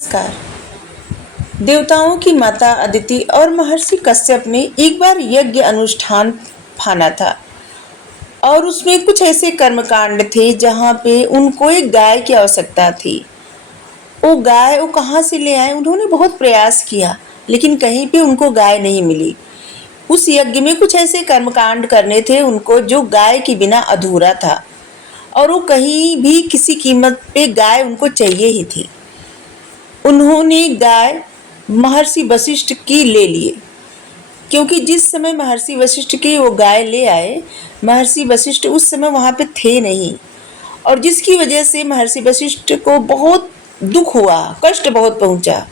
नमस्कार। देवताओं की माता अदिति और महर्षि कश्यप ने एक बार यज्ञ अनुष्ठान फाना था और उसमें कुछ ऐसे कर्मकांड थे जहां पे उनको एक गाय की आवश्यकता थी। वो कहाँ से ले आए? उन्होंने बहुत प्रयास किया लेकिन कहीं पे उनको गाय नहीं मिली। उस यज्ञ में कुछ ऐसे कर्मकांड करने थे उनको जो गाय के बिना अधूरा था और वो कहीं भी किसी कीमत पे गाय उनको चाहिए ही थी। उन्होंने गाय महर्षि वशिष्ठ की ले लिए, क्योंकि जिस समय महर्षि वशिष्ठ की वो गाय ले आए, महर्षि वशिष्ठ उस समय वहां पे थे नहीं और जिसकी वजह से महर्षि वशिष्ठ को बहुत दुख हुआ, कष्ट बहुत पहुंचा।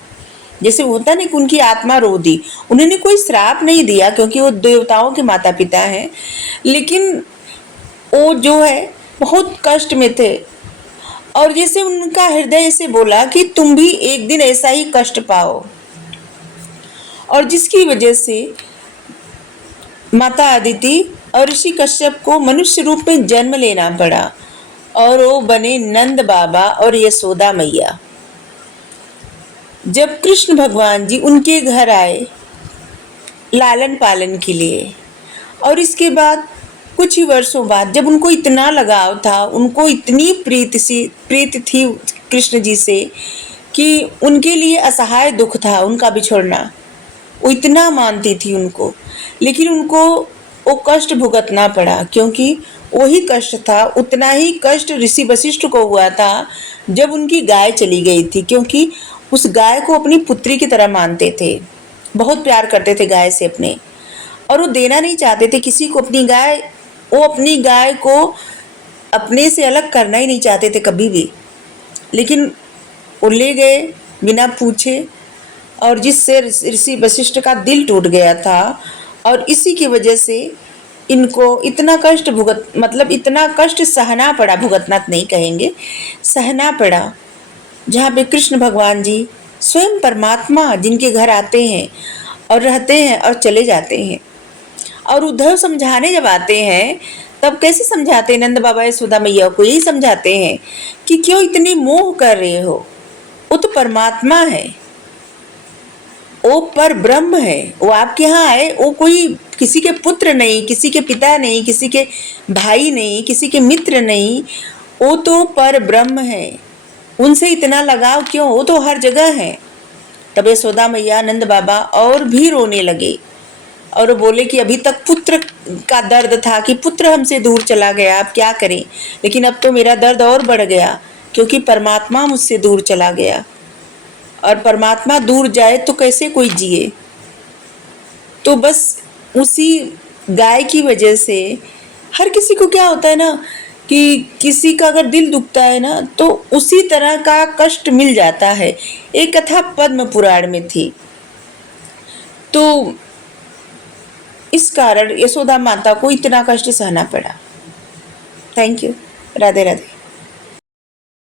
जैसे होता नहीं कि उनकी आत्मा रो दी। उन्होंने कोई श्राप नहीं दिया क्योंकि वो देवताओं के माता पिता हैं, लेकिन वो जो है बहुत कष्ट में थे और जैसे उनका हृदय ऐसे बोला कि तुम भी एक दिन ऐसा ही कष्ट पाओ, और जिसकी वजह से माता अदिति और ऋषि कश्यप को मनुष्य रूप में जन्म लेना पड़ा और वो बने नंद बाबा और यशोदा मैया। जब कृष्ण भगवान जी उनके घर आए लालन पालन के लिए, और इसके बाद कुछ ही वर्षों बाद जब उनको इतना लगाव था, उनको इतनी प्रीति थी कृष्ण जी से कि उनके लिए असहाय दुख था उनका बिछोड़ना। वो इतना मानती थी उनको, लेकिन उनको वो कष्ट भुगतना पड़ा क्योंकि वही कष्ट था, उतना ही कष्ट ऋषि वशिष्ठ को हुआ था जब उनकी गाय चली गई थी, क्योंकि उस गाय को अपनी पुत्री की तरह मानते थे, बहुत प्यार करते थे गाय से अपने, और वो देना नहीं चाहते थे किसी को अपनी गाय। वो अपनी गाय को अपने से अलग करना ही नहीं चाहते थे कभी भी, लेकिन वो ले गए बिना पूछे, और जिससे ऋषि वशिष्ठ का दिल टूट गया था। और इसी की वजह से इनको इतना कष्ट इतना कष्ट सहना पड़ा, भुगतना नहीं कहेंगे, सहना पड़ा, जहाँ पे कृष्ण भगवान जी स्वयं परमात्मा जिनके घर आते हैं और रहते हैं और चले जाते हैं। और उद्धव समझाने जब आते हैं तब कैसे समझाते हैं? नंद बाबा यशोदा मैया को यही समझाते हैं कि क्यों इतनी मोह कर रहे हो, वो तो परमात्मा है, वो पर ब्रह्म है, वो आपके यहाँ आए, वो कोई किसी के पुत्र नहीं, किसी के पिता नहीं, किसी के भाई नहीं, किसी के मित्र नहीं, वो तो पर ब्रह्म है। उनसे इतना लगाव क्यों? वो तो हर जगह है। तब यशोदा मैया नंद बाबा और भी रोने लगे और बोले कि अभी तक पुत्र का दर्द था कि पुत्र हमसे दूर चला गया, अब क्या करें, लेकिन अब तो मेरा दर्द और बढ़ गया क्योंकि परमात्मा मुझसे दूर चला गया, और परमात्मा दूर जाए तो कैसे कोई जिए। तो बस उसी गाय की वजह से हर किसी को क्या होता है ना, कि किसी का अगर दिल दुखता है ना तो उसी तरह का कष्ट मिल जाता है। एक कथा पद्म पुराण में थी, तो इस कारण यशोदा माता को इतना कष्ट सहना पड़ा। Thank you. राधे राधे।